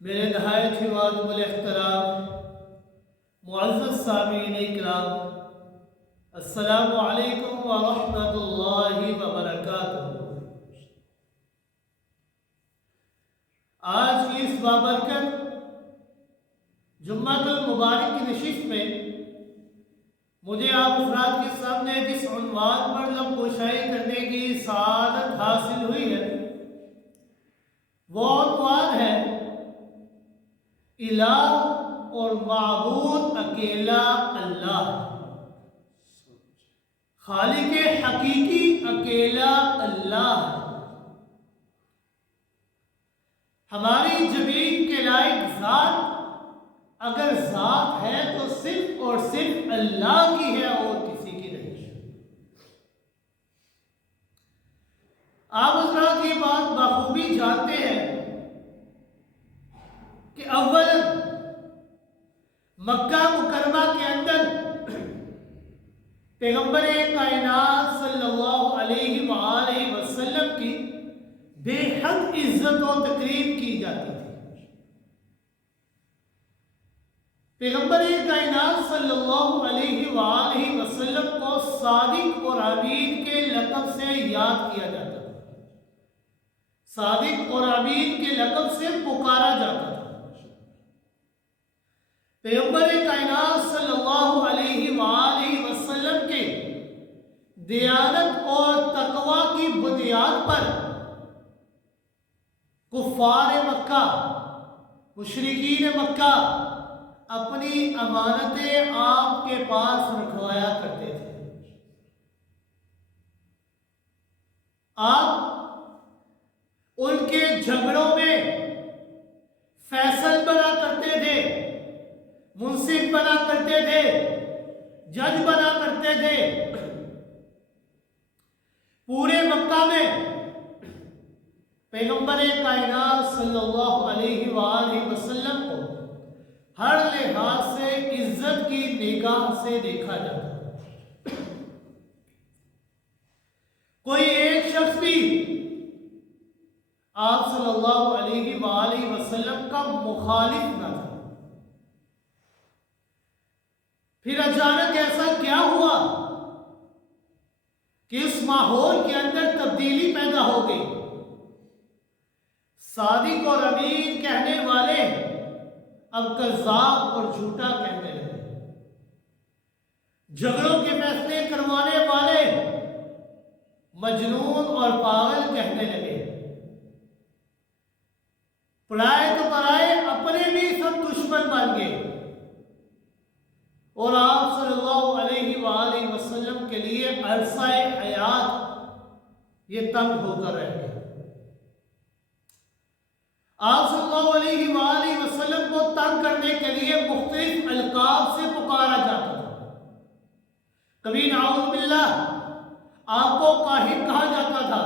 میرے نہایت ہی واجب الاحترام معزز سامعین اکرام، السلام علیکم ورحمۃ اللہ وبرکاتہ۔ آج کی اس بابرکت جمعۃ المبارک کی نشست میں مجھے آپ افراد کے سامنے جس عنوان پر لب گشائی کرنے کی سعادت حاصل ہوئی ہے وہ عنوان ہے الہ اور معبود اکیلا اللہ، خالق حقیقی اکیلا اللہ۔ ہماری زمین کے لائق ذات اگر ذات ہے تو صرف اور صرف اللہ کی ہے اور کسی کی نہیں۔ آپ حضرات یہ بات بخوبی جانتے ہیں کہ اول مکہ مکرمہ کے اندر پیغمبر کائنات صلی اللہ علیہ وآلہ وسلم کی بے حد عزت و تکریم کی جاتی تھی۔ پیغمبر کائنات صلی اللہ علیہ وآلہ وسلم کو صادق اور امین کے لقب سے یاد کیا جاتا تھا، صادق اور امین کے لقب سے پکارا جاتا تھا۔ پیغمبر کائنات صلی اللہ علیہ وآلہ وسلم کے دیانت اور تقوی کی بنیاد پر کفار مکہ، مشرکین مکہ اپنی امانتیں آپ کے پاس رکھوایا کرتے تھے۔ آپ ان کے جھگڑوں میں فیصل بنا کرتے تھے، منصف بنا کرتے تھے، جج بنا کرتے تھے۔ پورے مکہ میں پیغمبر کائنات صلی اللہ علیہ وآلہ وسلم کو ہر لحاظ سے عزت کی نگاہ سے دیکھا جاتا۔ کوئی ایک شخص بھی آپ صلی اللہ علیہ وآلہ وسلم کا مخالف نہ تھا۔ پھر اچانک ایسا کیا ہوا کہ اس ماحول کے اندر تبدیلی پیدا ہو گئی۔ صادق اور امین کہنے والے اب کذاب اور جھوٹا کہنے لگے، جھگڑوں کے فیصلے کروانے والے مجنون اور پاگل کہنے لگے، پرائے تو پرائے اپنے بھی سب دشمن بن گئے، اور آپ صلی اللہ علیہ وآلہ وسلم کے لیے عرصہ حیات یہ تنگ ہو کر رہ گئے۔ آپ صلی اللہ علیہ وآلہ وسلم کو تنگ کرنے کے لیے مختلف القاب سے پکارا جاتا تھا۔ کبھی نعوذ باللہ آپ کو کاہن کہا جاتا تھا،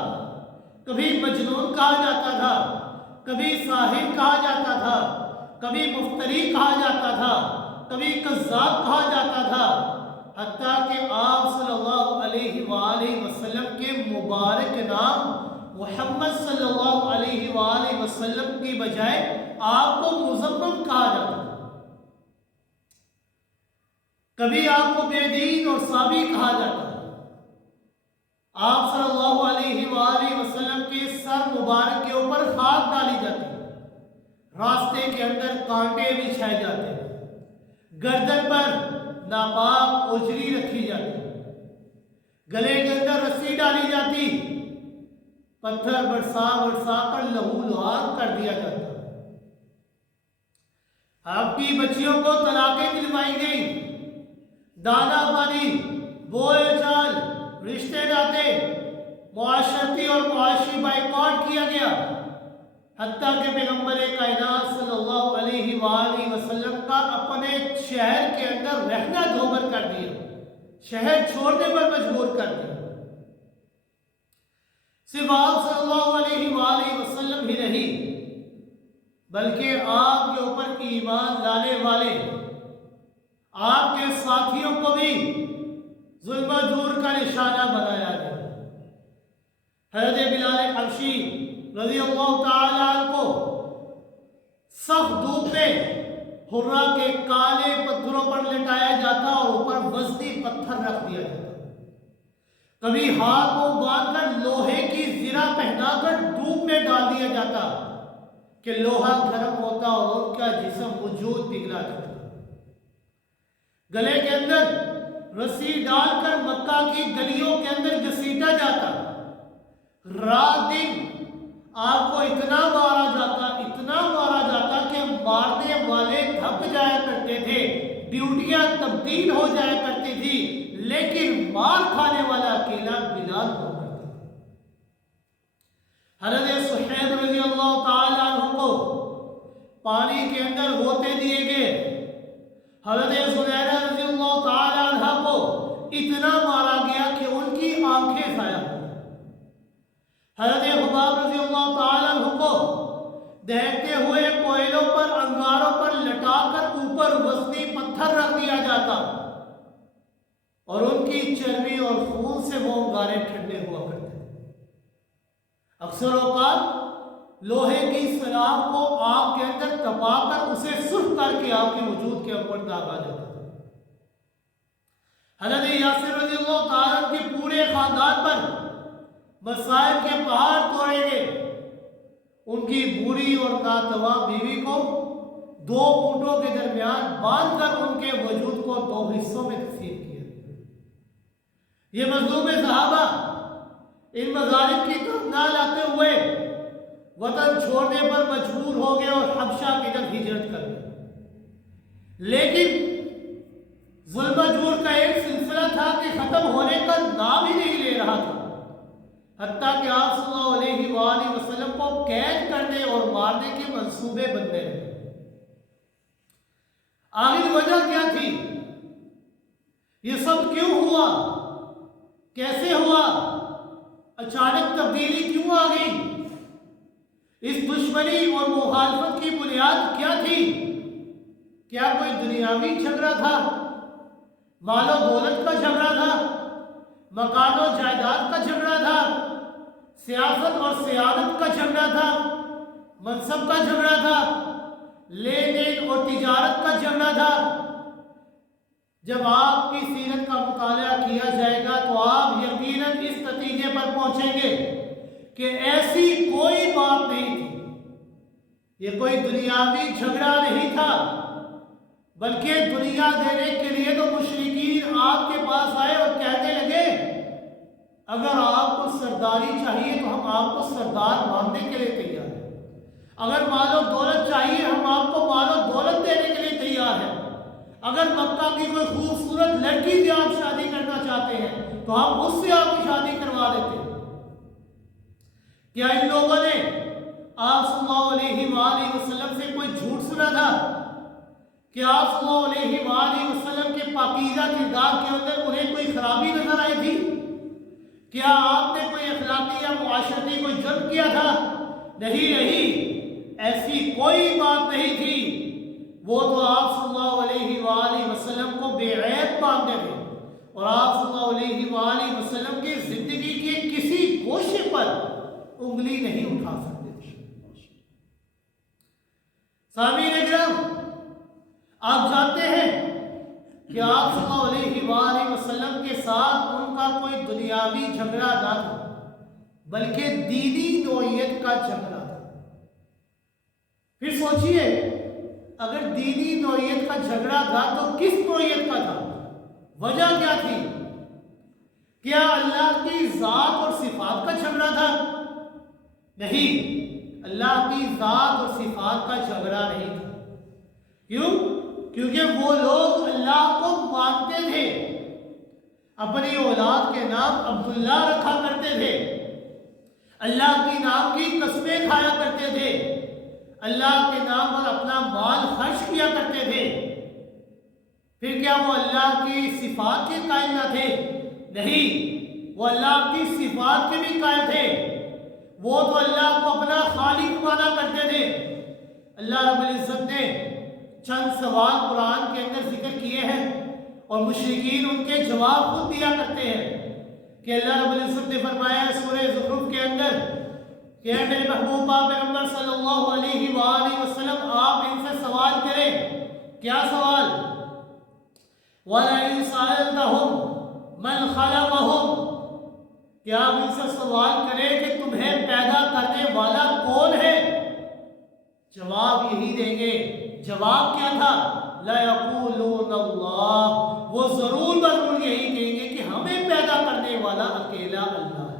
کبھی مجنون کہا جاتا تھا، کبھی ساحر کہا جاتا تھا، کبھی مفتری کہا جاتا تھا، کبھی کذاب کہا جاتا تھا، حتیٰ کہ آپ صلی اللہ علیہ وآلہ وسلم کے مبارک نام محمد صلی اللہ علیہ وآلہ وسلم کی بجائے آپ کو مذمم کہا جاتا تھا۔ کبھی آپ کو بے دین اور صابی کہا جاتا تھا۔ آپ صلی اللہ علیہ وآلہ وسلم کے سر مبارک کے اوپر خاک ڈالی جاتی، راستے کے اندر کانٹے بچھائے جاتے، گردن پر ناپاک اجری رکھی جاتی، گلے کے اندر رسی ڈالی جاتی، پتھر برسا برسا کر لہو لہار کر دیا جاتا، آپ کی بچیوں کو طلاقیں دلوائی گئی، دانا پانی، بول چال، رشتے ناطے، معاشرتی اور معاشی بائیکاٹ کیا گیا، حتیٰ کہ پیغمبر کائنات صلی اللہ علیہ وآلہ وسلم کا اپنے شہر کے اندر رہنا دھوبر کر دیا، شہر چھوڑنے پر مجبور کر دیا۔ صرف آپ صلی اللہ علیہ وآلہ وسلم ہی نہیں بلکہ آپ کے اوپر ایمان لانے والے آپ کے ساتھیوں کو بھی ظلم و جور کا نشانہ بنایا گیا۔ حضرت بلال حبشی رضی اللہ تعالیٰ عنہ کو سخت حرہ کے کالے پتھروں پر لٹایا جاتا اور اوپر وزنی پتھر رکھ دیا جاتا، کبھی ہاتھ کو باندھ کر لوہے کی زرہ پہنا کر دھوپ میں ڈال دیا جاتا کہ لوہا گرم ہوتا اور ان کا جسم وجود پگھلا جاتا، گلے کے اندر رسی ڈال کر مکہ کی گلیوں کے اندر گھسیٹا جاتا، رات دن آپ کو اتنا مارا جاتا کہ مارنے والے تھک جایا کرتے تھے، ڈیوٹیاں تبدیل ہو جایا کرتی تھی، لیکن مار کھانے والا اکیلا بلال ہوا کرتا تھا۔ حضرت صہیب رضی اللہ تعالیٰ عنہ کو پانی کے اندر ہوتے دیے گئے، حضرت زبیرہ رضی اللہ تعالیٰ عنہ کو اتنا مارا گیا کہ ان کی آنکھیں ضائع ہو گئی، حضرت خباب رضی اللہ تعالیٰ عنہ کو دہتے ہوئے کوئلوں پر انگاروں پر لٹا کر اوپر وزنی پتھر رکھ دیا جاتا اور ان کی چربی اور خون سے وہ انگارے ٹھنڈے ہوا کرتے تھے۔ اکثر اوقات لوہے کی سلاخ کو آگ کے اندر تپا کر اسے سرخ کر کے آپ کے وجود کے اوپر داغ آ جاتا تھا۔ حضرت یاسر رضی اللہ تعالیٰ کے پورے خاندان پر مسائل کے پہاڑ توڑے گئے، ان کی بوڑھی اور ناتواں بیوی کو 2 اونٹوں کے درمیان باندھ کر ان کے وجود کو 2 حصوں میں تقسیم کیا۔ یہ مظلوم صحابہ ان مظالم کی طرف نہ لاتے ہوئے وطن چھوڑنے پر مجبور ہو گئے اور حبشہ کی طرف ہجرت کر گئے، لیکن ظلم و جور کا ایک سلسلہ تھا کہ ختم ہونے کا نام ہی نہیں لے رہا تھا، حتیٰ کہ آپ صلی اللہ علیہ وآلہ وسلم کو قید کرنے اور مارنے کے منصوبے بننے لگے۔ آخر وجہ کیا تھی؟ یہ سب کیوں ہوا؟ کیسے ہوا؟ اچانک تبدیلی کیوں آ گئی؟ اس دشمنی اور مخالفت کی بنیاد کیا تھی؟ کیا کوئی دنیاوی جھگڑا تھا؟ مال و دولت کا جھگڑا تھا؟ مکان و جائیداد کا جھگڑا تھا؟ سیاست اور سیادت کا جھگڑا تھا؟ منصب کا جھگڑا تھا؟ لین دین اور تجارت کا جھگڑا تھا؟ جب آپ کی سیرت کا مطالعہ کیا جائے گا تو آپ یقیناً اس نتیجے پر پہنچیں گے کہ ایسی کوئی بات نہیں تھی، یہ کوئی دنیاوی جھگڑا نہیں تھا، بلکہ دنیا دینے کے لیے تو مشرکین آپ کے پاس آئے اور کہنے لگے اگر آپ کو سرداری چاہیے تو ہم آپ کو سردار ماننے کے لیے تیار ہیں، اگر مال و دولت چاہیے ہم آپ کو مال و دولت دینے کے لیے تیار ہیں، اگر مکہ کی کوئی خوبصورت لڑکی سے آپ شادی کرنا چاہتے ہیں تو ہم اس سے آپ کی شادی کروا دیتے ہیں۔ کیا ان لوگوں نے آپ صلی اللہ علیہ وآلہ وسلم سے کوئی جھوٹ سنا تھا؟ کہ آپ صلی اللہ علیہ وآلہ وسلم کے پاکیزہ کردار کے اندر انہیں کوئی خرابی نظر آئی تھی؟ کیا آپ نے کوئی اخلاقی یا معاشرتی کوئی جرم کیا تھا؟ نہیں، ایسی کوئی بات نہیں تھی، وہ تو آپ صلی اللہ علیہ وآلہ وسلم کو بے عیب مانتے تھے اور آپ صلی اللہ علیہ وآلہ وسلم کی زندگی کے کسی گوشے پر انگلی نہیں اٹھا سکتے تھے۔ سامعین اکرام، آپ جانتے ہیں کہ آپ صلی اللہ علیہ وآلہ وسلم کے ساتھ ان کا کوئی دنیاوی جھگڑا نہ تھا بلکہ دینی نوعیت کا جھگڑا تھا۔ پھر سوچئے اگر دینی نوعیت کا جھگڑا تھا تو کس نوعیت کا تھا؟ وجہ کیا تھی؟ کیا اللہ کی ذات اور صفات کا جھگڑا تھا؟ نہیں، اللہ کی ذات اور صفات کا جھگڑا نہیں تھا۔ کیوں؟ کیونکہ وہ لوگ اللہ کو مانتے تھے، اپنی اولاد کے نام عبداللہ رکھا کرتے تھے، اللہ کے نام کی قسمیں کھایا کرتے تھے، اللہ کے نام پر اپنا مال خرچ کیا کرتے تھے۔ پھر کیا وہ اللہ کی صفات کے قائل نہ تھے؟ نہیں، وہ اللہ کی صفات کے بھی قائل تھے، وہ تو اللہ کو اپنا خالق مانا کرتے تھے۔ اللہ رب العزت نے چند سوال قرآن کے اندر ذکر کیے ہیں اور مشرکین ان کے جواب خود دیا کرتے ہیں کہ اللہ رب العزت نے فرمایا سورہ زخرف کے اندر کہ میرے محبوب پیغمبر صلی اللہ علیہ وآلہ وسلم آپ ان سے سوال کریں کیا سوال؟ وَلَئِنْ سَأَلْتَهُمْ مَنْ خَلَقَهُمْ، کیا آپ ان سے سوال کریں کہ تمہیں پیدا کرنے والا کون ہے؟ جواب یہی دیں گے. جواب کیا تھا؟ لَيَقُولُونَ اللَّهُ، وہ ضرور یہی کہیں گے کہ ہمیں پیدا کرنے والا اکیلا اللہ ہے.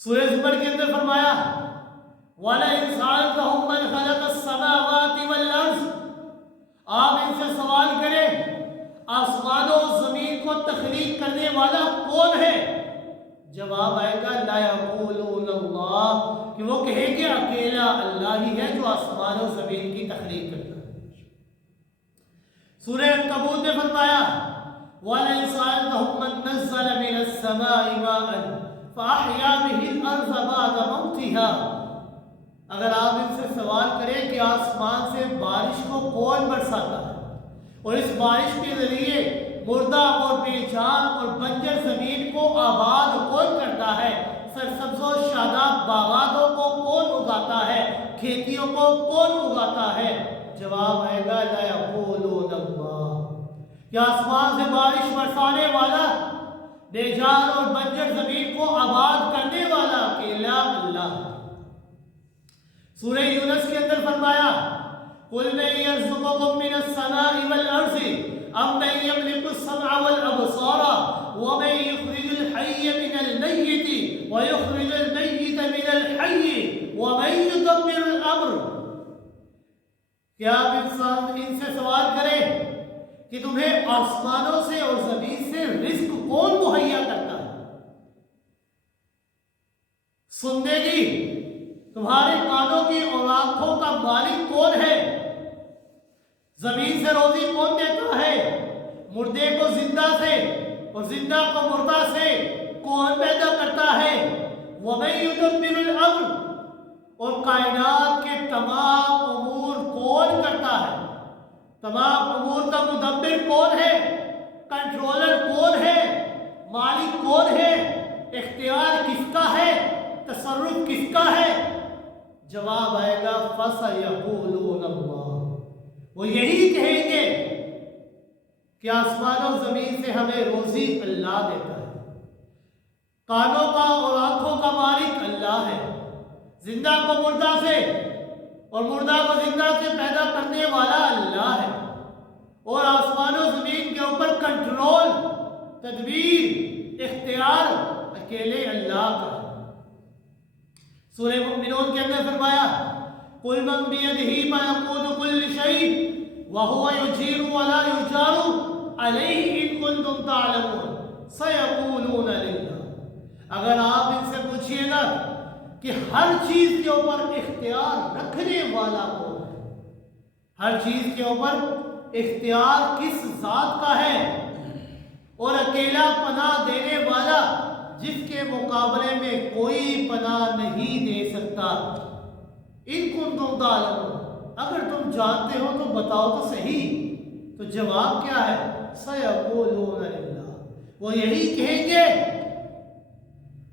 سورہ زمر کے اندر فرمایا وَلَئِنْ سَأَلْتَهُمْ مَنْ خَلَقَ السَّمَاوَاتِ وَالْأَرْضَ، آپ ان سے سوال کریں آسمان و زمین کو تخلیق کرنے والا کون ہے؟ جواب آئے گا لَيَقُولُونَ اللَّهُ، کہ وہ کہیں گے اکیلا اللہ ہی ہے جو آسمان و زمین کی تخلیق کرتا ہے. سورہ عنکبوت نے فرمایا وَلَئِنْ سَأَلْتَهُمْ مَنْ نَزَّلَ مِنَ السَّمَاءِ مَاءً فَأَحْيَا بِهِ الْأَرْضَ بَعْدَ مَوْتِهَا، اگر آپ ان سے سوال کریں کہ آسمان سے بارش کو کون برساتا ہے اور اس بارش کے ذریعے مردہ اور بے جان اور بنجر زمین کو آباد کون کرتا ہے، سرسبز و شاداب باغاتوں کو کون اگاتا ہے، کھیتیوں کو کون اگاتا ہے، جواب آئے گا لَيَقُولُونَ اللَّهُ، کہ آسمان سے بارش برسانے والا، بے جان اور بنجر زمین کو آباد کرنے والا اکیلا اللہ ہے. سورہ یونس کے اندر فرمایا قُلْ مَن يَرْزُقُكُم مِّنَ السَّمَاءِ وَالْأَرْضِ أَمَّن يَمْلِكُ السَّمْعَ وَالْأَبْصَارَ وَمَن يُخْرِجُ الْحَيَّ مِنَ الْمَيِّتِ وَيُخْرِجُ الْمَيِّتَ مِنَ الْحَيِّ وَمَن يُدَبِّرُ الْأَمْرَ، کیا آپ ان سے سوال کریں کہ تمہیں آسمانوں سے اور زمین سے رزق کون مہیا کرتا ہے؟ سننے کی، تمہارے کانوں کی اور آنکھوں کا مالک کون ہے؟ زمین سے روزی کون دیتا ہے؟ مردے کو زندہ سے اور زندہ کو مردہ سے کون پیدا کرتا ہے؟ وَمَن يُدَبِّرُ الْأَمْرَ، اور کائنات کے تمام امور کون کرتا ہے؟ تمام امور کا مدبر کون ہے؟ کنٹرولر کون ہے؟ مالک کون ہے؟ اختیار کس کا ہے؟ تصرف کس کا ہے؟ جواب آئے گا فَسَيَقُولُونَ اللَّهُ، وہ یہی کہیں گے کہ آسمان و زمین سے ہمیں روزی اللہ دیتا ہے، کانوں کا اور آنکھوں کا مالک اللہ ہے، زندہ کو مردہ سے اور مردہ کو زندہ سے پیدا کرنے والا اللہ ہے، اور آسمان و زمین کے اوپر کنٹرول، تدبیر، اختیار اکیلے اللہ کا ہے. سورہ مومنون کے اندر فرمایا قُلْ مَن بِيَدِهِ مَلَكُوتُ كُلِّ شَيْءٍ وَهُوَ يُجِيرُ وَلَا يُجَارُ عَلَيْهِ إِن كُنتُمْ تَعْلَمُونَ سَيَقُولُونَ لِلَّهِ، اگر آپ ان سے پوچھئے گا کہ ہر چیز کے اوپر اختیار رکھنے والا کون ہے، ہر چیز کے اوپر اختیار کس ذات کا ہے، اور اکیلا پناہ دینے والا جس کے مقابلے میں کوئی پناہ نہیں دے سکتا، ان کنتم تعلمون، اگر تم جانتے ہو تو بتاؤ تو صحیح. تو جواب کیا ہے؟ سیقولون للہ، وہ یہی کہیں گے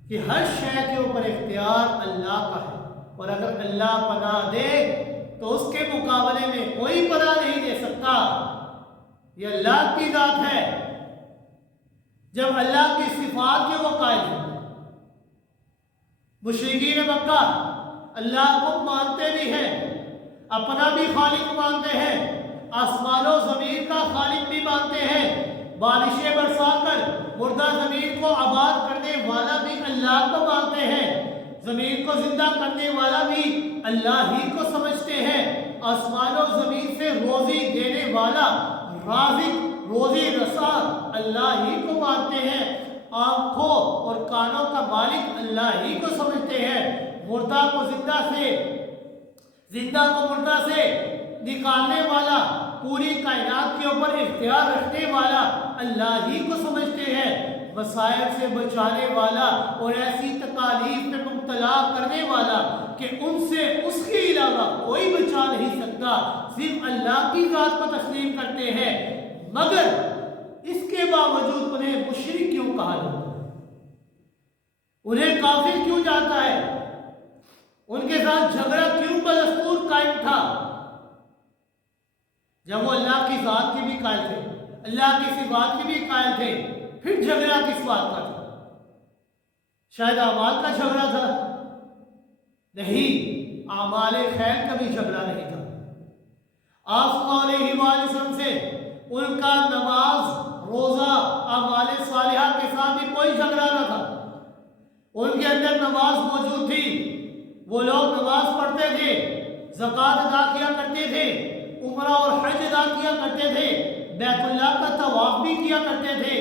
کہ ہر شے کے اوپر اختیار اللہ کا ہے، اور اگر اللہ پناہ دے تو اس کے مقابلے میں کوئی پناہ نہیں دے سکتا. یہ اللہ کی ذات ہے. جب اللہ کی صفات کے وہ قائل ہیں، مشرکین مکہ اللہ کو مانتے بھی ہیں، اپنا بھی خالق مانتے ہیں، آسمان و زمین کا خالق بھی مانتے ہیں، بارشیں برسا کر مردہ زمین کو آباد کرنے والا بھی اللہ کو مانتے ہیں، زمین کو زندہ کرنے والا بھی اللہ ہی کو سمجھتے ہیں، آسمان و زمین سے روزی دینے والا رازق، روزی رسا اللہ ہی کو مانتے ہیں، آنکھوں اور کانوں کا مالک اللہ ہی کو سمجھتے ہیں، مردہ کو زندہ سے، زندہ کو مردہ سے نکالنے والا، پوری کائنات کے اوپر اختیار رکھنے والا اللہ ہی کو سمجھتے ہیں، مسائل سے بچانے والا اور ایسی تکالیف میں مبتلا کرنے والا کہ ان سے اس کے علاوہ کوئی بچا نہیں سکتا، صرف اللہ کی ذات کو تسلیم کرتے ہیں، مگر اس کے باوجود انہیں مشرک کیوں کہا جاتا ہے؟ انہیں کافر کیوں جاتا ہے؟ ان کے ساتھ جھگڑا کیوں بدستور قائم تھا؟ جب وہ اللہ کی ذات کے بھی قائل تھے، اللہ کی صفات کے بھی قائل تھے، پھر جھگڑا کس بات کا تھا؟ شاید اعمال کا جھگڑا تھا؟ نہیں، اعمال خیر کا بھی جھگڑا نہیں تھا۔ آپ صلی اللہ علیہ وآلہ وسلم سے ان کا نماز، روزہ، اعمال صالحہ کے ساتھ بھی کوئی جھگڑا نہ تھا۔ ان کے اندر نماز موجود تھی، وہ لوگ نماز پڑھتے تھے، زکوٰۃ ادا کیا کرتے تھے، عمرہ اور حج ادا کیا کرتے تھے، بیت اللہ کا طواف بھی کیا کرتے تھے،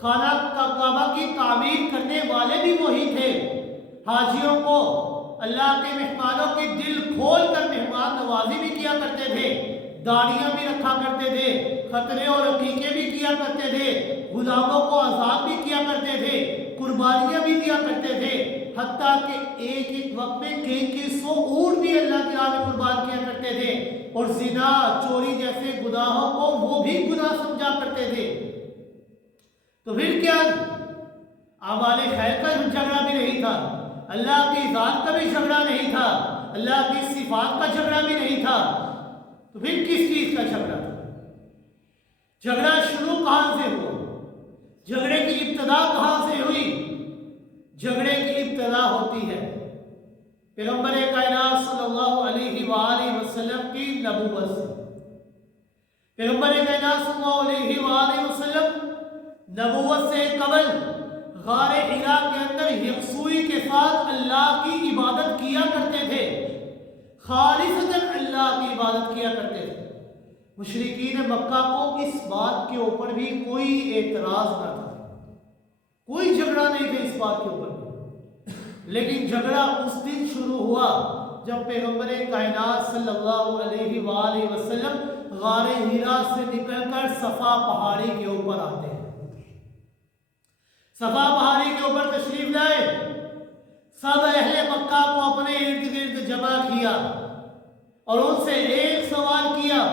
خانہ کعبہ کی تعمیر کرنے والے بھی وہی تھے، حاجیوں کو، اللہ کے مہمانوں کی دل کھول کر مہمان نوازی بھی کیا کرتے تھے، داڑیاں بھی رکھا کرتے تھے، ختنے اور عقیقے بھی کیا کرتے تھے، غلاموں کو آزاد بھی کیا کرتے تھے، قربانیاں بھی دیا کرتے تھے، حتیٰ کہ ایک ایک وقت میں کئی 100 اونٹ بھی اللہ کی راہ میں قربان کیا کرتے تھے، اور زنا، چوری جیسے گناہوں کو وہ بھی گناہ سمجھا کرتے تھے۔ تو پھر کیا؟ اعمال خیر کا جھگڑا بھی نہیں تھا، اللہ کی ذات کا بھی جھگڑا نہیں تھا، اللہ کی صفات کا جھگڑا بھی نہیں تھا، تو پھر کس چیز کا جھگڑا تھا؟ جھگڑا شروع کہاں سے ہوا؟ جھگڑے کی ابتدا کہاں سے ہوئی؟ جھگڑے کی ابتدا ہوتی ہے پیغمبر کائنات صلی اللہ علیہ وآلہ وسلم کی نبوت سے۔ پیغمبر کائنات صلی اللہ علیہ وآلہ وسلم نبوت سے قبل غار حرا کے اندر یکسوئی کے ساتھ اللہ کی عبادت کیا کرتے تھے، خالصتاً اللہ کی عبادت کیا کرتے تھے۔ مشرکین مکہ کو اس بات کے اوپر بھی کوئی اعتراض نہ تھا، کوئی جھگڑا نہیں تھا اس بات کے اوپر، لیکن جھگڑا اس دن شروع ہوا جب پیغمبر کائنات صلی اللہ علیہ وآلہ وسلم غار حرا سے نکل کر صفا پہاڑی کے اوپر آتے ہیں۔ صفا پہاڑی کے اوپر تشریف لائے، سب اہل مکہ کو اپنے ارد گرد جمع کیا اور ان سے ایک سوال کیا۔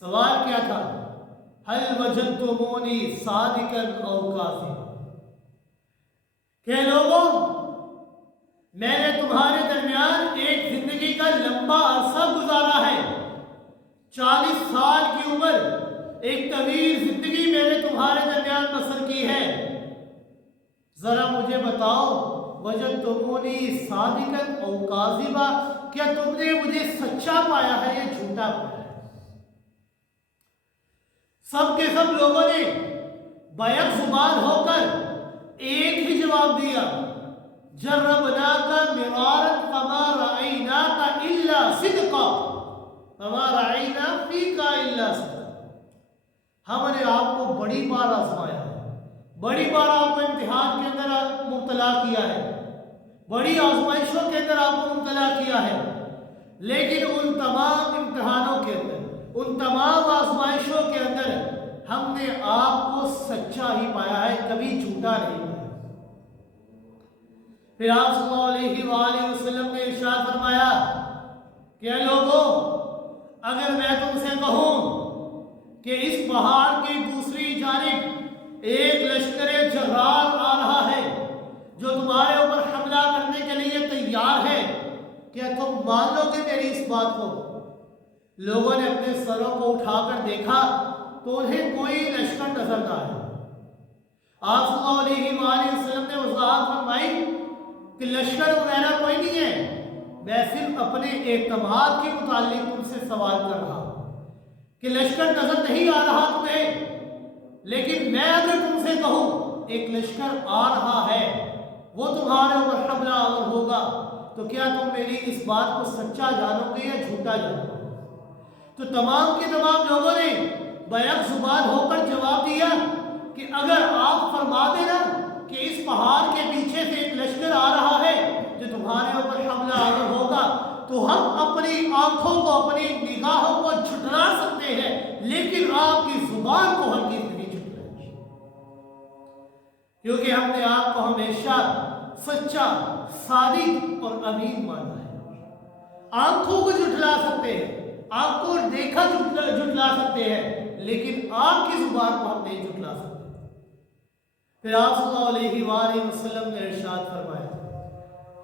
سوال کیا تھا؟ هل وجدتمونی صادقا او کاذبا، کہ لوگوں میں نے تمہارے درمیان ایک زندگی کا لمبا عرصہ گزارا ہے، 40 سال کی عمر، ایک طویل زندگی میں نے تمہارے درمیان بسر کی ہے، ذرا مجھے بتاؤ وجدتمونی صادقا او کاذبا، کیا تم نے مجھے سچا پایا ہے یا جھوٹا پایا ہے؟ سب کے سب لوگوں نے بیک زبان ہو کر ایک ہی جواب دیا، جربناک مرارا فما رأیناک الا صدقا، فما رأینا فیک الا صدقا، ہم نے آپ کو بڑی بار آزمایا ہے، بڑی بار آپ کو امتحان کے اندر مبتلا کیا ہے، بڑی آزمائشوں کے اندر آپ کو مبتلا کیا ہے، لیکن ان تمام امتحانوں کے اندر، ان تمام آزمائشوں کے اندر ہم نے آپ کو سچا ہی پایا ہے، کبھی جھوٹا نہیں پایا۔ پھر آپ صلی اللہ علیہ وآلہ وسلم نے ارشاد فرمایا کہ اے لوگوں، اگر میں تم سے کہوں کہ اس پہاڑ کی دوسری جانب ایک لشکر جرار آ رہا ہے جو تمہارے اوپر حملہ کرنے کے لیے تیار ہے، کیا تم مان لو گے میری اس بات کو؟ لوگوں نے اپنے سروں کو اٹھا کر دیکھا تو انہیں کوئی لشکر نظر نہ آیا۔ آپ صلی اللہ علیہ وآلہ وسلم نے وضاحت فرمائی کہ لشکر وغیرہ کوئی نہیں ہے، میں صرف اپنے اعتماد کے متعلق تم سے سوال کر رہا کہ لشکر نظر نہیں آ رہا تمہیں، لیکن میں اگر تم سے کہوں ایک لشکر آ رہا ہے، وہ تمہارے اوپر حملہ آور ہوگا، تو کیا تم میری اس بات کو سچا جانو گے یا جھوٹا جانو گے؟ تو تمام کے تمام لوگوں نے بیک زبان ہو کر جواب دیا کہ اگر آپ فرما دینا کہ اس پہاڑ کے پیچھے سے ایک لشکر آ رہا ہے جو تمہارے اوپر حملہ آور ہوگا، تو ہم اپنی آنکھوں کو، اپنی نگاہوں کو جھٹلا سکتے ہیں، لیکن آپ کی زبان کو ہرگز نہیں جھٹلائیں گے، کیونکہ ہم نے آپ کو ہمیشہ سچا، صادق اور امین مانا ہے۔ آنکھوں کو جھٹلا سکتے ہیں، آپ کو دیکھا جھٹلا سکتے ہیں، لیکن آپ کی زبان کو ہم نہیں جھٹلا سکتے۔ پھر آپ صلی اللہ علیہ وآلہ وسلم نے ارشاد فرمایا،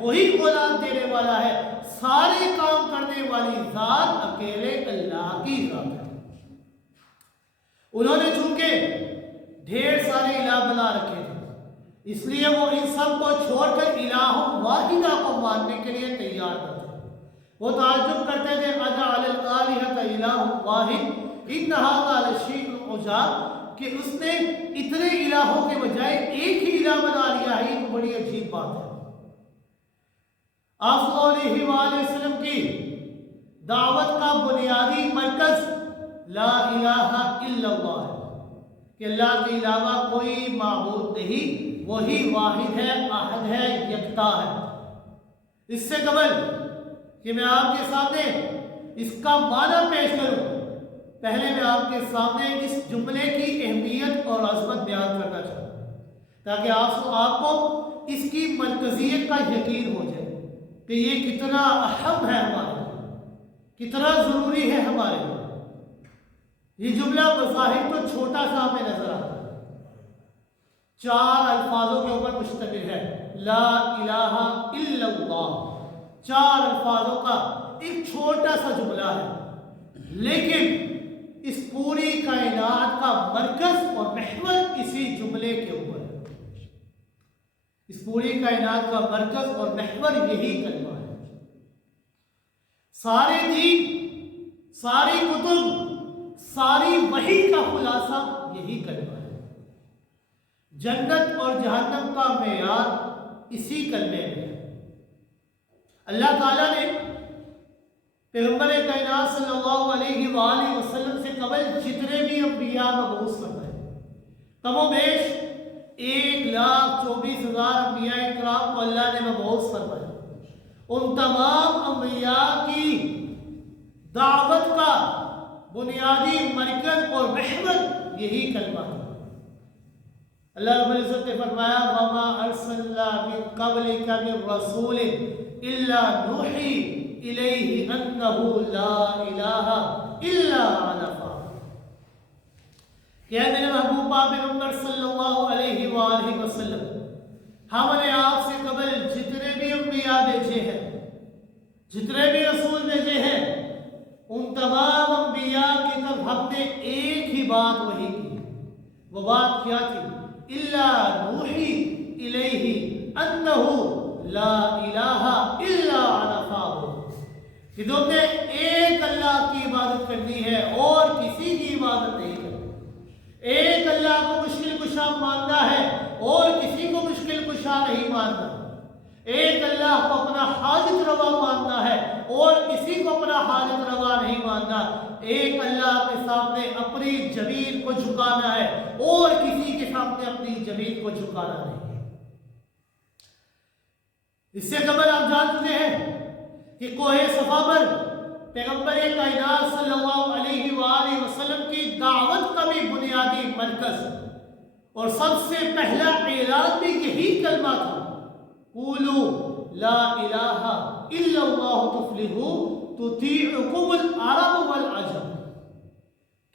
وہی اولاد دینے والا ہے، سارے کام کرنے والی ذات اکیلے اللہ کی ذات ہے۔ انہوں نے چونکہ ڈھیر سارے الہ بنا رکھے تھے، اس لیے وہ ان سب کو چھوڑ کر الہ واحدہ کو ماننے کے لیے تیار تھے۔ وہ تعجب کرتے تھے، اجعل الآلہۃ الہ واحد ان ھذا لشیء عجاب، کہ اس نے اتنے الہوں کے بجائے ایک ہی الہ بنا لیا ہے، یہ تو بڑی عجیب بات ہے۔ آپ صلی اللہ علیہ وسلم کی دعوت کا بنیادی مرکز لا الہ الا اللہ ہے، کہ اللہ کے علاوہ کوئی معبود نہیں، وہی واحد ہے، احد ہے، یکتا ہے۔ اس سے قبل کہ میں آپ کے سامنے اس کا معنی پیش کروں، پہلے میں آپ کے سامنے اس جملے کی اہمیت اور عظمت بیان کرنا چاہتا ہوں، تاکہ آپ کو اس کی مرکزیت کا یقین ہو جائے کہ یہ کتنا اہم ہے ہمارے لیے، کتنا ضروری ہے ہمارے لیے۔ یہ جملہ بظاہر تو چھوٹا سا ہمیں نظر آتا ہے، 4 الفاظوں کے اوپر مشتمل ہے، لا الہ الا اللہ، 4 الفاظوں کا ایک چھوٹا سا جملہ ہے، لیکن اس پوری کائنات کا مرکز اور محور اسی جملے کے اوپر ہے۔ اس پوری کائنات کا مرکز اور محور یہی کلمہ ہے۔ سارے دین، ساری کتب، ساری وحی کا خلاصہ یہی کلمہ ہے۔ جنت اور جہنم کا معیار اسی کلمے میں ہے۔ اللہ تعالیٰ نے پیغمبر کائنات صلی اللہ علیہ وآلہ وسلم سے قبل جتنے بھی انبیاء مبعوث فرمائے، کم و بیش 1,24,000 انبیاء کرام کو اللہ نے مبعوث فرمایا۔ ان تمام انبیاء کی دعوت کا بنیادی مرکز اور محور یہی کلمہ ہے۔ اللہ رب العزت نے فرمایا وَمَا أَرْسَلْنَا مِن قَبْلِكَ مِن رَّسُولٍ إِلَّا نُوحِي إِلَيْهِ أَنَّهُ لَا إِلَٰهَ إِلَّا أَنَا فَاعْبُدُونِ، کہ اے میرے محبوب پیغمبر صلی اللہ علیہ وآلہ وسلم، ہم نے آپ سے قبل جتنے بھی انبیاء بھیجے ہیں، جتنے بھی رسول بھیجے ہیں، ان تمام انبیاء کی طرف ہم نے ایک ہی بات وحی کی۔ وہ بات کیا تھی؟ الا نوحی الیہ انہ لا الہ الا انا فاعبدون، کہ تم نے ایک اللہ کی عبادت کرنی ہے اور کسی کی عبادت نہیں کرنی۔ ایک اللہ کو مشکل کشا ماننا ہے اور کسی کو مشکل کشا نہیں ماننا۔ ایک اللہ کو اپنا حاجت روا ماننا ہے اور کسی کو اپنا حاجت روا نہیں ماننا۔ ایک اللہ کے سامنے اپنی زمین کو جھکانا ہے اور کسی کے سامنے اپنی زمین کو جھکانا نہیں ہے۔ اس سے قبل آپ جان چکے ہیں کہ کوہ صفا پر پیغمبر کائنات صلی اللہ علیہ وآلہ وسلم کی دعوت کا بھی بنیادی مرکز اور سب سے پہلا اعلان بھی یہی کلمہ تھا، قولوا لا الہ الا اللہ تفلحوا تطیعکم العرب والعجم،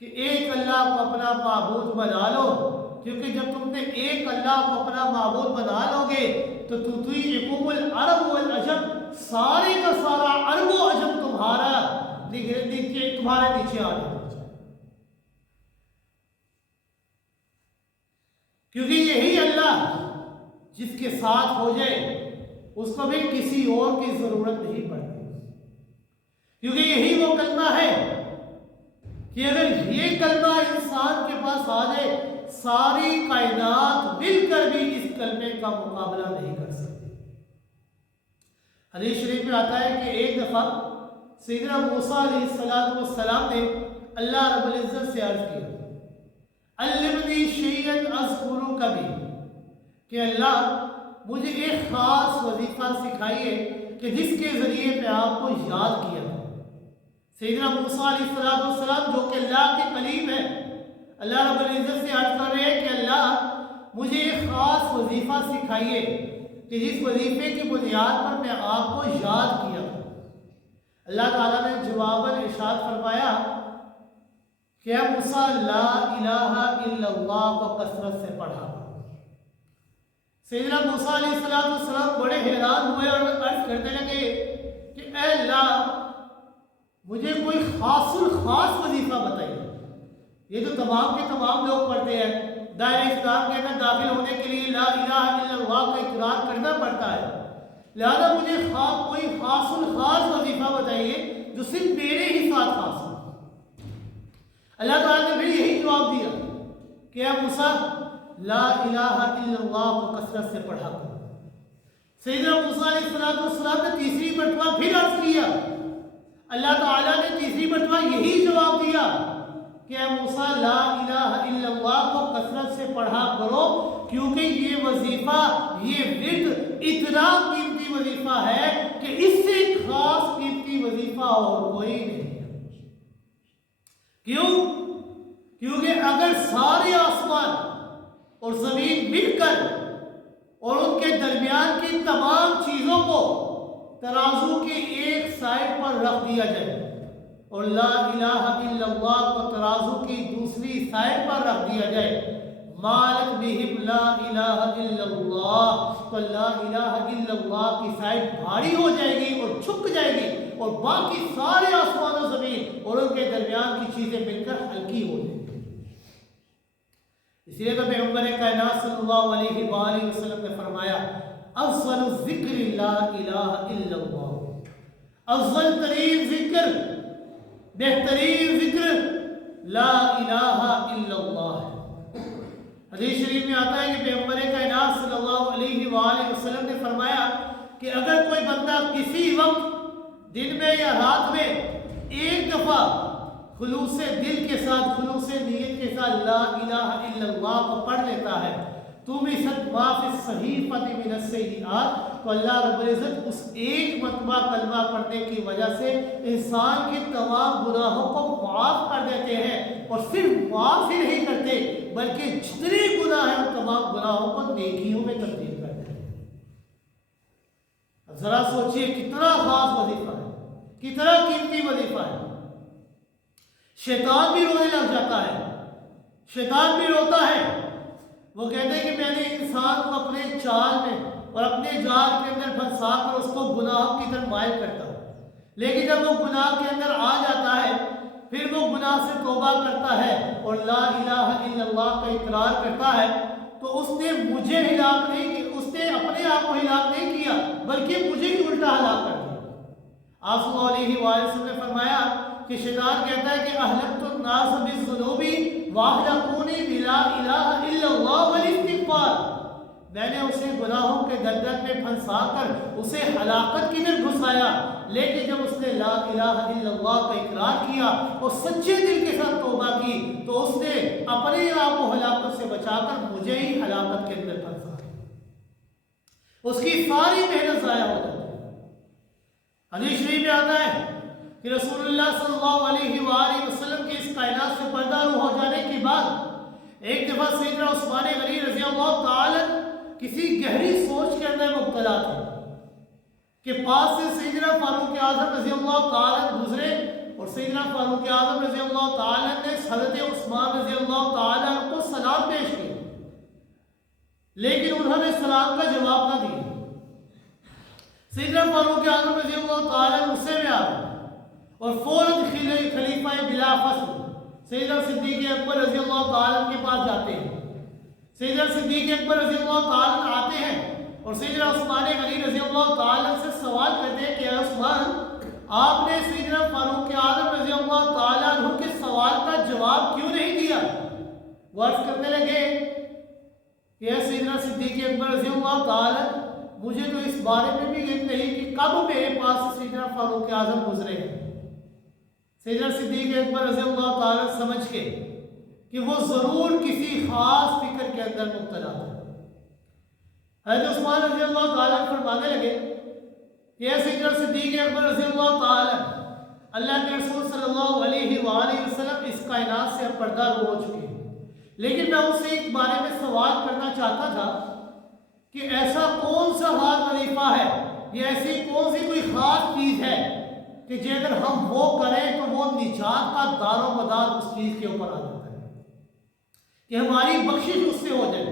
کہ ایک اللہ کو اپنا معبود بنا لو، کیونکہ جب تم نے ایک اللہ کو اپنا معبود بنا لو گے تو تطیعکم العرب والعجم، سارے کا سارا عرب و عجم تمہارے نیچے آ جائے، کیونکہ یہی اللہ جس کے ساتھ ہو جائے اس کو بھی کسی اور کی ضرورت نہیں پڑتی، کیونکہ یہی وہ کلمہ ہے کہ اگر یہ کلمہ انسان کے پاس آ جائے، ساری کائنات مل کر بھی اس کلمے کا مقابلہ نہیں کر سکتی۔ حدیث شریف میں آتا ہے کہ ایک دفعہ سیدنا موسیٰ علیہ السلام نے اللہ رب العزت سے عرض کیا علمنی شیئا اذکرک بہ، کہ اللہ مجھے ایک خاص وظیفہ سکھائیے کہ جس کے ذریعے میں آپ کو یاد کیا۔ سیدنا موسیٰ علیہ السلام جو کہ اللہ کے کلیم ہے، اللہ رب العزت سے عرض کر رہے ہیں کہ اللہ مجھے ایک خاص وظیفہ سکھائیے کہ جس وظیفے کی بنیاد پر میں آپ کو یاد کیا۔ اللہ تعالیٰ نے جواباً ارشاد فرمایا کہ اے موسیٰ لا الہ الا اللہ کو کثرت سے پڑھا۔ سیدنا موسیٰ علیہ السلام بڑے حیران ہوئے اور عرض کرنے لگے کہ اے اللہ مجھے کوئی خاص وظیفہ بتائیے. یہ تو تمام کے تمام لوگ پڑھتے ہیں. دائرہ اسلام کے اندر داخل ہونے کے لیے لا الہ الا اللہ کا اقرار کرنا پڑتا ہے. لہذا مجھے کوئی خاص وظیفہ بتائیے جو صرف میرے ہی ساتھ خاص ہو. اللہ تعالیٰ نے بھی یہی جواب دیا کہ اے موسیٰ لا الہ الا اللہ کو کثرت سے پڑھا کرو. سیدنا موسیٰ علیہ السلام نے تیسری مرتبہ پھر عرض کیا. اللہ تعالیٰ نے تیسری مرتبہ یہی جواب دیا کہ اے موسیٰ لا الہ الا اللہ کو کثرت سے پڑھا کرو کیونکہ یہ وظیفہ یہ ورد اتنا قیمتی وظیفہ ہے کہ اس سے خاص قیمتی وظیفہ اور کوئی نہیں. کیوں؟ کیونکہ اگر سارے آسمان اور زمین مل کر اور ان کے درمیان کی تمام چیزوں کو ترازو کے ایک سائڈ پر رکھ دیا جائے اور لا الہ الا اللہ کو ترازو کی دوسری سائڈ پر رکھ دیا جائے مالک بہم لا الہ الا اللہ تو لا الہ الا اللہ کی سائڈ بھاری ہو جائے گی اور جھک جائے گی اور باقی سارے آسمان و زمین اور ان کے درمیان کی چیزیں مل کر ہلکی ہو جائیں گی. اس لیے تو پیغمبر کائنات صلی اللہ علیہ وآلہ وسلم نے فرمایا افضل الذکر لا الہ الا اللہ. افضل ترین ذکر بہترین ذکر لا الہ الا اللہ ہے. حدیث شریف میں آتا ہے کہ پیغمبر کائنات صلی اللہ علیہ وآلہ وسلم نے فرمایا کہ اگر کوئی بندہ کسی وقت دن میں یا رات میں ایک دفعہ خلوص دل کے ساتھ خلوص نیت کے ساتھ لا الہ الا اللہ کو پڑھ لیتا ہے تُمِسَتْ مَا فِي الصَّحِیفَةِ مِنَ السَّیِّئَاتِ تو اللہ رب العزت اس ایک مرتبہ کلمہ پڑھنے کی وجہ سے انسان کے تمام گناہوں کو معاف کر دیتے ہیں اور صرف معاف ہی نہیں کرتے بلکہ جتنے گناہ ہیں ان تمام گناہوں کو نیکیوں میں تبدیل کر دیتے ہیں. ذرا سوچئے کتنا خاص وظیفہ ہے, کتنا قیمتی وظیفہ ہے. شیطان بھی رونے لگ جاتا ہے, شیطان بھی روتا ہے. وہ کہتے ہیں کہ میں نے انسان کو اپنے چال میں اور اپنے جال کے اندر پھنسا کر اس کو گناہ کی طرف مائل کرتا ہوں, لیکن جب وہ گناہ کے اندر آ جاتا ہے پھر وہ گناہ سے توبہ کرتا ہے اور لا الہ الا اللہ کا اقرار کرتا ہے تو اس نے مجھے ہلاک نہیں کیا, اس نے اپنے آپ کو ہلاک نہیں کیا بلکہ مجھے ہی الٹا ہلاک کر دیا. آپ صلی اللہ علیہ وآلہ وسلم نے فرمایا کہ شیطان کہتا ہے کہ اہلکت الناس بالذنوب واہلکونی بلا الہ الا اللہ والاستغفار, میں نے اسے گناہوں کے دلدل میں پھنسا کر اسے ہلاکت کی طرف گھسایا, لیکن جب اس نے لا الہ الا اللہ کا اقرار کیا اور سچے دل کے ساتھ توبہ کی تو اس نے اپنے آپ کو ہلاکت سے بچا کر مجھے ہی ہلاکت کے اندر پھنسا. اس کی ساری محنت ضائع ہو جاتی ہے. حدیث شریف میں آتا ہے کہ رسول اللہ صلی اللہ علیہ وآلہ وسلم کے اس کائنات سے پردہ روح ہو جانے کے بعد ایک دفعہ سیدنا عثمان غنی رضی اللہ تعالی کسی گہری سوچ کے اندر مبتلا تھے کہ پاس سے سیدنا فاروق اعظم رضی اللہ تعالی گزرے اور سیدنا فاروق اعظم رضی اللہ تعالی نے حضرت عثمان رضی اللہ تعالی کو سلام پیش کیا, لیکن انہوں نے سلام کا جواب نہ دیا. سیدنا فاروق اعظم رضی اللہ تعالی غصے میں آ گئے اور فوراً خلیفہ بلا فصل سیدنا صدیق اکبر رضی اللہ تعالیٰ کے پاس جاتے ہیں. سیدنا صدیق اکبر رضی اللہ تعالیٰ آتے ہیں اور سیدنا عثمان غنی رضی اللہ تعالیٰ سے سوال کرتے ہیں کہ اے عثمان, آپ نے سیدنا فاروق اعظم رضی اللہ تعالیٰ عنہ کے سوال کا جواب کیوں نہیں دیا؟ وہ عرض کرنے لگے کہ اے سیدنا صدیق اکبر رضی اللہ تعالیٰ, مجھے تو اس بارے میں بھی علم نہیں کہ کب میرے پاس سیدنا فاروق اعظم گزرے ہیں. سیدنا صدیق اکبر رضی اللہ تعالیٰ سمجھ کے کہ وہ ضرور کسی خاص فکر کے اندر مبتلا تھا. حضرت عثمان رضی اللہ تعالیٰ فرمانے لگے کہ اے سیدنا صدیق اکبر رضی اللہ تعالیٰ, اللہ کے رسول صلی اللہ علیہ وآلہ وسلم اس کائنات سے پردہ رو ہو چکے ہیں, لیکن میں اس سے ایک بارے میں سوال کرنا چاہتا تھا کہ ایسا کون سا خاص وظیفہ ہے یا ایسی کون سی کوئی خاص چیز ہے کہ جے اگر ہم وہ کریں تو وہ نجات کا دار و مدار اس چیز کے اوپر آ جاتا ہے کہ ہماری بخشش اس سے ہو جائے.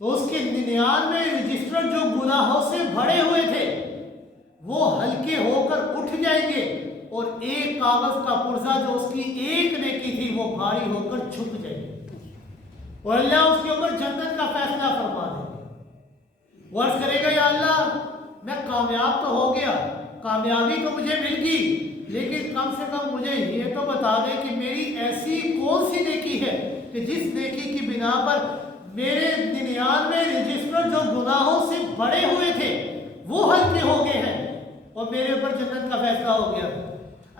تو اس کے 99 رجسٹر جو گناہوں سے بھرے ہوئے تھے وہ ہلکے ہو کر اٹھ جائیں گے، اور ایک کاغذ کا پرزہ جو اس کی ایک نیکی تھی وہ بھاری ہو کر جھک جائے گی، اور اللہ اس کے اوپر جنت کا فیصلہ فرما دے گا۔ وہ عرض کرے گا یا اللہ میں کامیاب تو ہو گیا، کامیابی تو مجھے مل گئی، لیکن کم سے کم مجھے یہ تو بتا دے کہ میری ایسی کون سی نیکی ہے کہ جس نیکی کی بنا پر میرے 99 رجسٹر جو گناہوں سے بڑے ہوئے تھے وہ ہلکے ہو گئے ہیں اور میرے اوپر جنت کا فیصلہ ہو گیا۔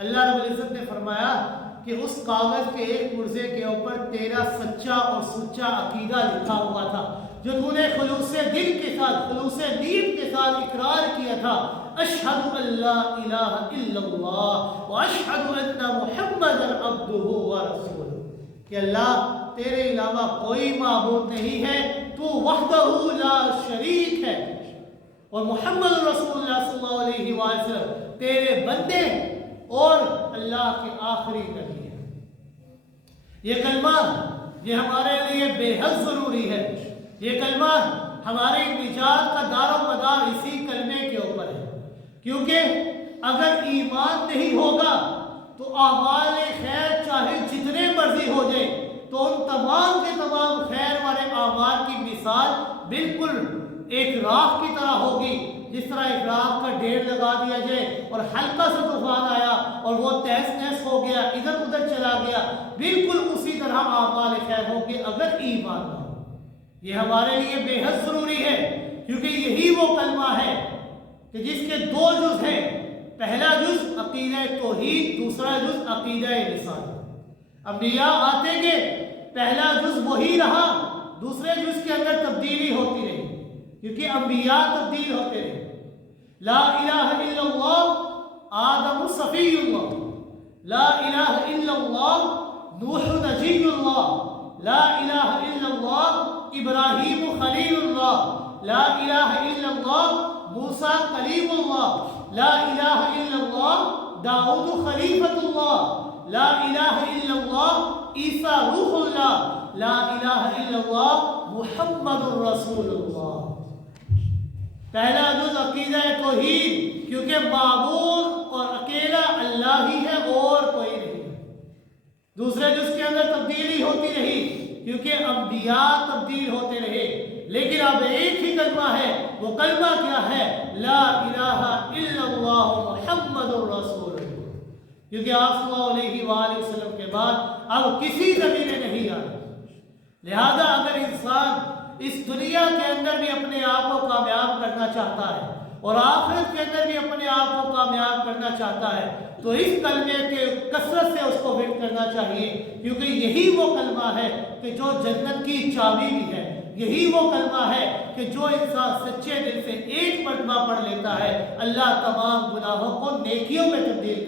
اللہ رب العزت نے فرمایا کہ اس کاغذ کے ایک پرزے کے اوپر تیرا سچا اور سچا عقیدہ لکھا ہوا تھا، جو تو نے خلوص دل کے ساتھ، خلوص نیت کے ساتھ اقرار کیا تھا، اشہد ان لا الہ الا اللہ واشہد ان محمد عبدہ ورسولہ، کہ اللہ تیرے علاوہ کوئی معبود نہیں ہے، تو وحدہ لا شریک ہے، اور محمد رسول اللہ صلی اللہ علیہ وسلم تیرے بندے اور اللہ کے آخری نبی ہے۔ یہ کلمہ یہ ہمارے لیے بے حد ضروری ہے، یہ کلمہ ہماری نجات کا دار و مدار اسی کلمے کے اوپر ہے، کیونکہ اگر ایمان نہیں ہوگا تو اعمال خیر چاہے جتنے مرضی ہو جائے تو ان تمام کے تمام خیر والے اعمال کی مثال بالکل ایک راکھ کی طرح ہوگی، جس طرح ایک راکھ کا ڈھیر لگا دیا جائے اور ہلکا سا طوفان آیا اور وہ تہس نہس ہو گیا، ادھر ادھر چلا گیا، بالکل اسی طرح اعمال خیر ہوں گے اگر ایمان نہ ہو۔ یہ ہمارے لیے بے حد ضروری ہے، کیونکہ یہی وہ کلمہ ہے کہ جس کے 2 جز ہیں، پہلا جز عقیدہ توحید، دوسرا جز عقیدہ رسالت۔ انبیاء آتے گئے، پہلا جز وہی رہا، دوسرے جز کے اندر تبدیلی ہوتی رہی، کیونکہ انبیاء تبدیل ہوتے رہے۔ لا الہ الا اللہ آدم صفی اللہ، لا الہ الا اللہ نوح نجی اللہ، لا الہ الا اللہ ابراہیم خلیل اللہ، لا الہ الا اللہ موسیٰ کلیم اللہ، لا الہ الا اللہ داؤد خلیفۃ اللہ، لا الہ الا اللہ عیسیٰ روح اللہ، لا الہ الا اللہ محمد الرسول اللہ۔ پہلا جز عقیدہ توحید، کیونکہ معبود اور اکیلا اللہ ہی ہے اور کوئی نہیں۔ دوسرے جز کے اندر تبدیلی ہوتی رہی، کیونکہ انبیاء تبدیل ہوتے رہے، لیکن اب ایک ہی کلمہ ہے، وہ کلمہ کیا ہے؟ لا الہ الا اللہ محمد الرسول اللہ، کیونکہ آپ صلی اللہ علیہ وآلہ وسلم کے بعد اب کسی نبی نے نہیں آنا۔ لہذا اگر انسان اس دنیا کے اندر بھی اپنے آپ کو کامیاب کرنا چاہتا ہے اور آخرت کے اندر بھی اپنے آپ کو کامیاب کرنا چاہتا ہے تو اس کلمے کے کثرت سے اس کو ورد کرنا چاہیے، کیونکہ یہی وہ کلمہ ہے کہ جو جنت کی چابی بھی ہے، یہی وہ کلمہ ہے کہ جو انسان سچے دل سے ایک مرتبہ پڑھ لیتا ہے اللہ تمام گناہوں کو نیکیوں میں تبدیل